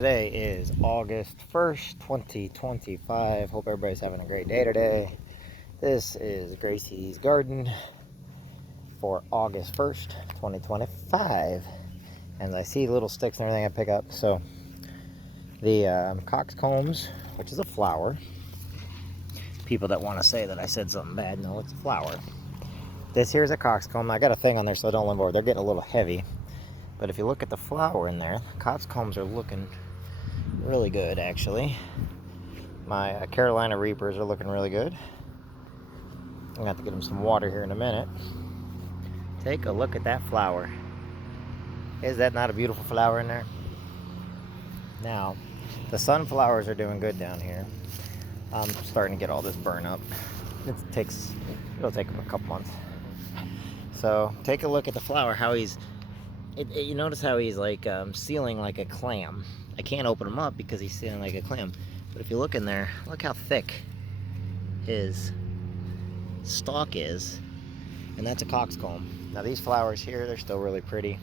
Today is August 1st, 2025. Hope everybody's having a great day today. This is Gracie's garden for August 1st, 2025. And I see little sticks and everything I pick up. So the cockscombs, which is a flower. People that want to say that I said something bad, no, it's a flower. This here's a coxcomb. I got a thing on there so I don't limp over. They're getting a little heavy. But if you look at the flower in there, coxcombs are looking really good actually. My Carolina Reapers are looking really good. I'm gonna have to get them some water here in a minute. Take a look at that flower. Is that not a beautiful flower in there? Now, the sunflowers are doing good down here. I'm starting to get all this burn up. It'll take a couple months. So take a look at the flower, how you notice how he's like sealing like a clam. I can't open him up because he's sealing like a clam. But if you look in there, look how thick his stalk is. And that's a coxcomb. Now these flowers here, they're still really pretty.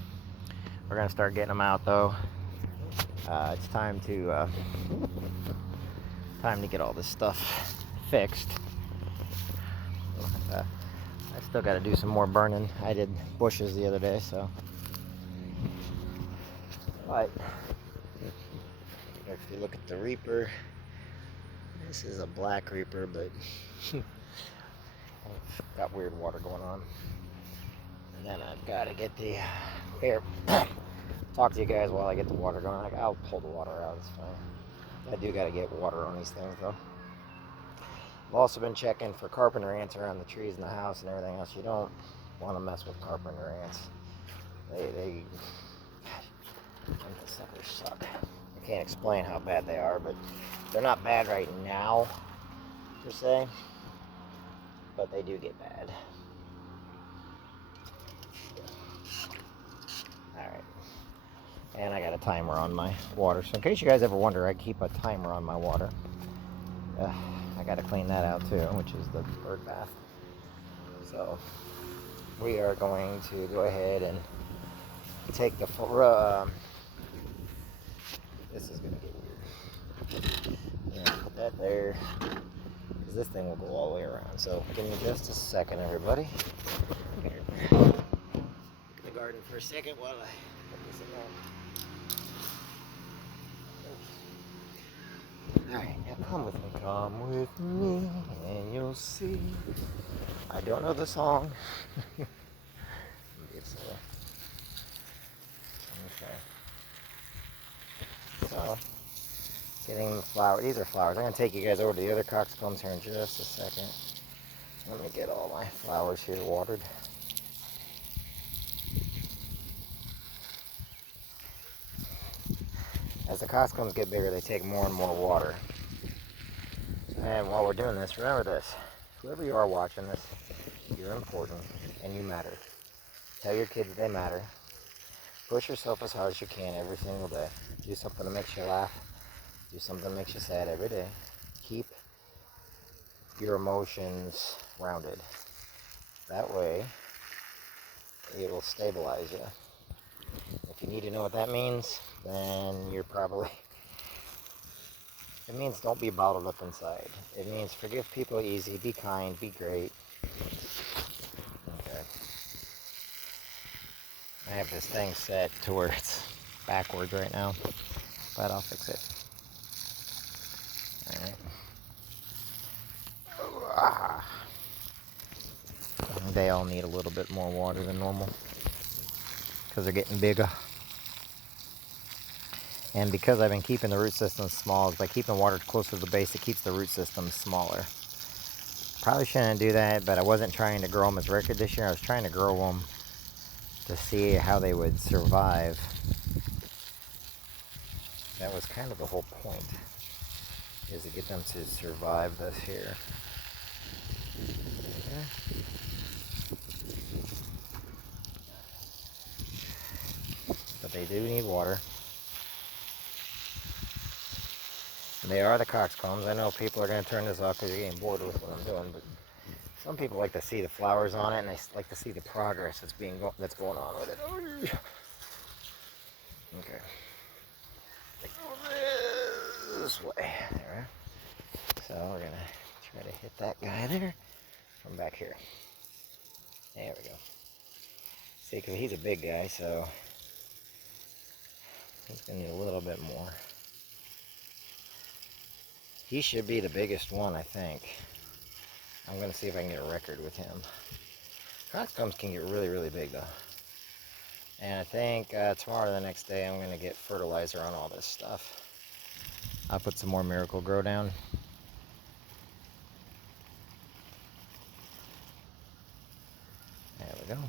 We're gonna start getting them out though. It's time to get all this stuff fixed. I still got to do some more burning. I did bushes the other day, so. But if you look at the Reaper, this is a black Reaper, but got weird water going on. And then I've got to get the here. Talk to you guys while I get the water going. I'll pull the water out. It's fine. I do got to get water on these things though. I've also been checking for carpenter ants around the trees in the house and everything else. You don't want to mess with carpenter ants. They the suckers suck. I can't explain how bad they are, but they're not bad right now, per se. But they do get bad. Alright. And I got a timer on my water. So in case you guys ever wonder, I keep a timer on my water. I got to clean that out too, which is the bird bath. So we are going to go ahead and take the this is going to get weird. Yeah, put that there, because this thing will go all the way around. So give me just a second, everybody. Look at the garden for a second while I put this in there. Alright, now come with me, and you'll see. I don't know the song. It's okay. So, getting the flower. These are flowers. I'm going to take you guys over to the other coxcombs here in just a second. Let me get all my flowers here watered. As the coxcombs get bigger, they take more and more water. And while we're doing this, remember this. Whoever you are watching this, you're important and you matter. Tell your kids they matter. Push yourself as hard as you can every single day. Do something that makes you laugh. Do something that makes you sad every day. Keep your emotions rounded. That way, it will stabilize you. If you need to know what that means, then you're probably... It means don't be bottled up inside. It means forgive people easy, be kind, be great. Okay. I have this thing set to where it's backwards right now, but I'll fix it. Alright. They all need a little bit more water than normal because they're getting bigger. And because I've been keeping the root system small, by keeping water closer to the base, it keeps the root system smaller. Probably shouldn't do that, but I wasn't trying to grow them as record this year. I was trying to grow them to see how they would survive. That was kind of the whole point, is to get them to survive this here. Okay. But they do need water. They are the coxcombs. I know people are going to turn this off because you're getting bored with what I'm doing, but some people like to see the flowers on it, and they like to see the progress that's going on with it. Okay. this way. There. So we're gonna try to hit that guy there from back here. There we go. See, because he's a big guy, so he's gonna need a little bit more. He should be the biggest one, I think. I'm gonna see if I can get a record with him. Cockscombs can get really, really big though. And I think tomorrow or the next day I'm gonna get fertilizer on all this stuff. I'll put some more Miracle Grow down. There we go.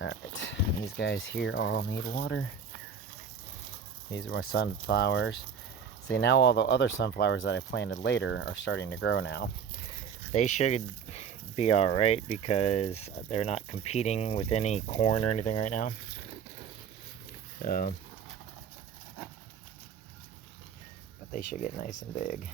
Alright, these guys here all need water. These are my sunflowers. See, now all the other sunflowers that I planted later are starting to grow now. They should be alright because they're not competing with any corn or anything right now. So, but they should get nice and big.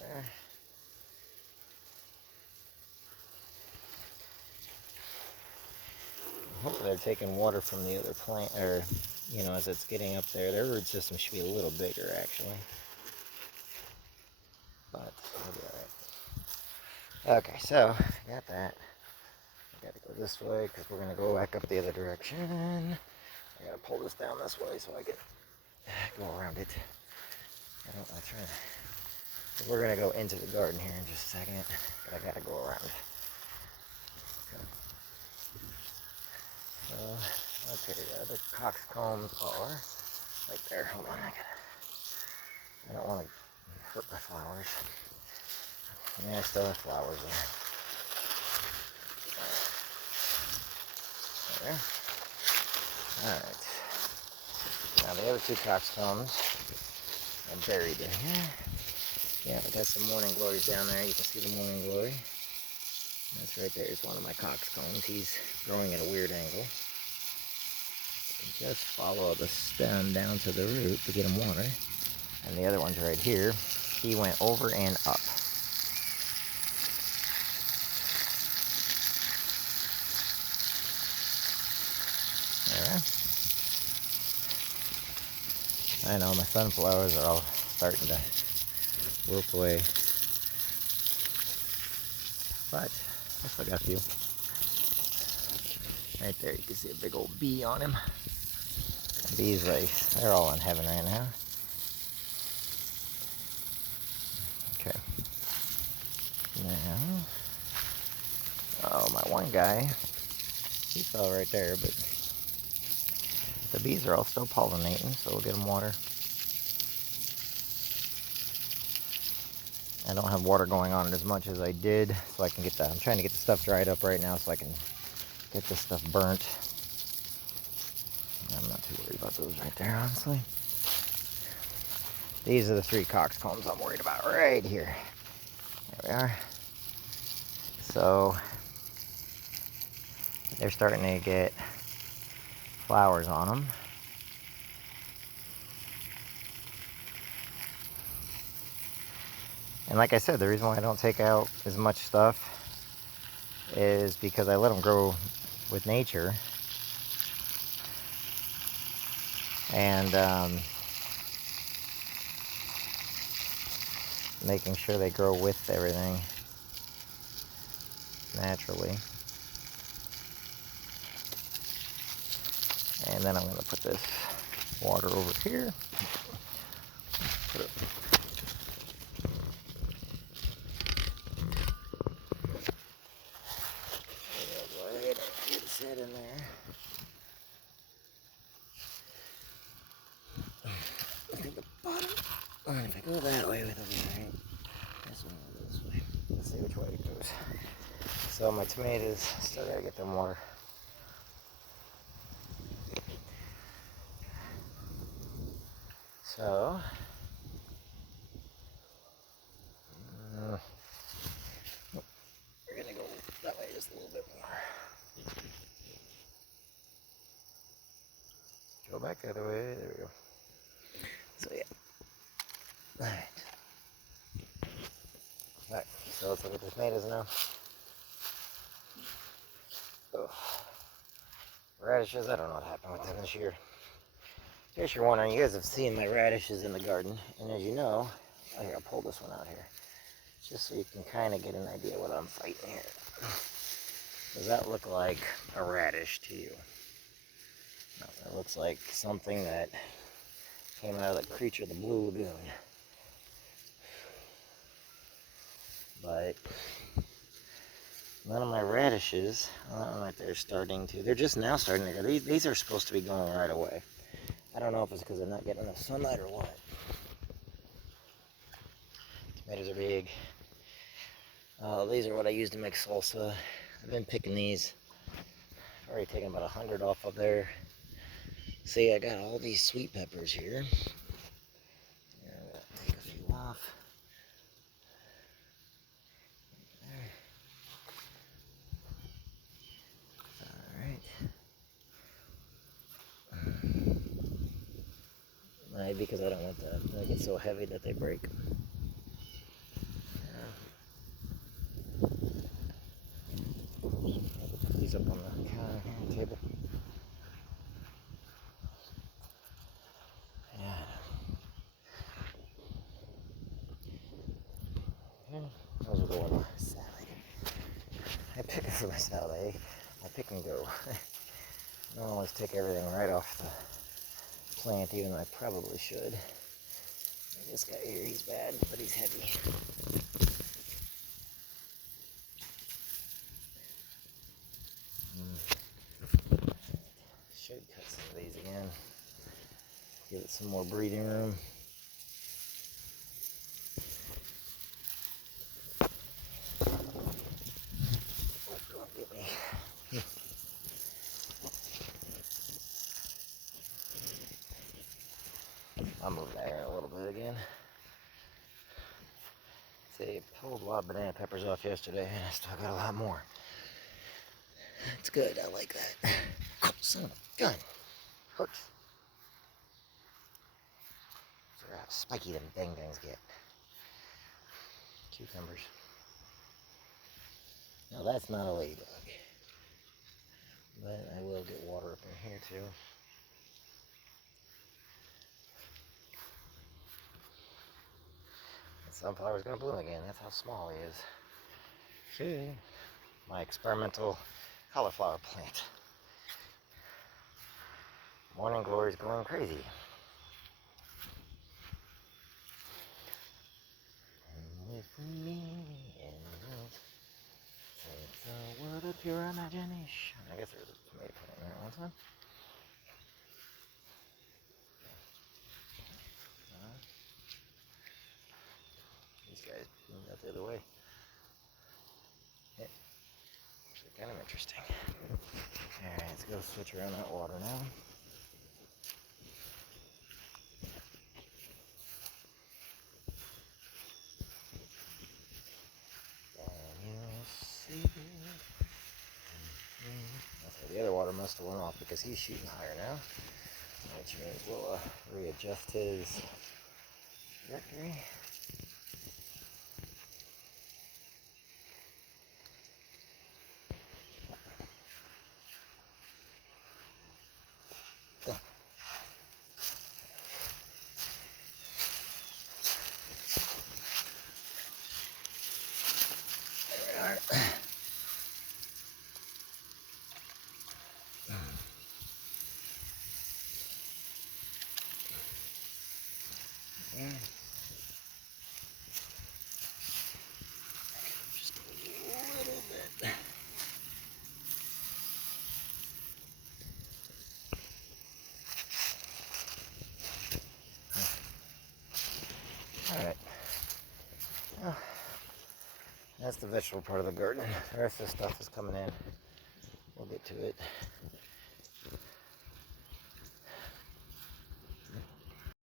There. Hopefully they're taking water from the other plant, or, you know, as it's getting up there. Their root system should be a little bigger, actually. But it'll be alright. Okay, so, got that. I gotta go this way, because we're gonna go back up the other direction. I gotta pull this down this way so I can go around it. We're gonna go into the garden here in just a second, but I gotta go around. So, okay, the cockscombs are right there. Hold on, I don't want to hurt my flowers. Yeah, I still have flowers there. Alright. Now the other two cockscombs are buried in here. Yeah, but that's the morning glories down there. You can see the morning glory. That's right there. It's one of my cockscombs. He's growing at a weird angle. You can just follow the stem down to the root to get him water. And the other one's right here. He went over and up. There. I know my sunflowers are all starting to wilt away. But I still got a few. Right there, you can see a big old bee on him. The bees, like, they're all in heaven right now. Okay. Now, oh, my one guy, he fell right there, but the bees are all still pollinating, so we'll get them water. I don't have water going on it as much as I did, so I can get I'm trying to get the stuff dried up right now so I can get this stuff burnt. I'm not too worried about those right there, honestly. These are the three cockscombs I'm worried about right here. There we are. So, they're starting to get flowers on them. And like I said, the reason why I don't take out as much stuff is because I let them grow with nature. And making sure they grow with everything naturally. And then I'm going to put this water over here. Put it sit in there. Look at the bottom. Alright, if I go that way with it, right? This one will go this way. Let's see which way it goes. So my tomatoes, still gotta get them water. So, we're gonna go that way just a little bit more. Go back the other way. There we go. So yeah. Alright. So let's look at the tomatoes now. Oh. Radishes, I don't know what happened with them this year. In case you're wondering, you guys have seen my radishes in the garden. And as you know, I'll pull this one out here. Just so you can kind of get an idea what I'm fighting here. Does that look like a radish to you? No, it looks like something that came out of the Creature of the Blue Lagoon. But none of my radishes, like they're starting to, they're just now starting to go. These are supposed to be going right away. I don't know if it's because they're not getting enough sunlight or what. Tomatoes are big. These are what I use to make salsa. I've been picking these. I've already taken about 100 off of there. See, I got all these sweet peppers here. I'm gonna take a few off. There. Alright. Because I don't want that. They get so heavy that they break. Put these up on the counter here, table. Yeah. Those will go on my salad. I pick it for my salad, eh? I pick and go. I don't always take everything right off the plant, even though I probably should. This guy here, he's bad, but he's heavy. Should cut some of these again. Give it some more breathing room. Oh, don't get me. I'll move that here a little bit again. See, I pulled a lot of banana peppers off yesterday, and I still got a lot more. That's good. I like that. Oh, son of a gun. Hurts. So how spiky them dang things get. Cucumbers. Now that's not a ladybug. But I will get water up in here too. The sunflower's gonna bloom again. That's how small he is. Okay. My experimental cauliflower plant. Morning glory's going crazy. And with me and it's a world of pure imagination. I guess there's a tomato plant in there one time. These guys moved out the other way. Yeah. Actually kind of interesting. Alright, let's go switch around that water now. And you'll see. Okay, the other water must have went off because he's shooting higher now. Which means we'll readjust his trajectory. Just a little bit. Alright. Well, that's the vegetable part of the garden. The rest of the stuff is coming in. We'll get to it.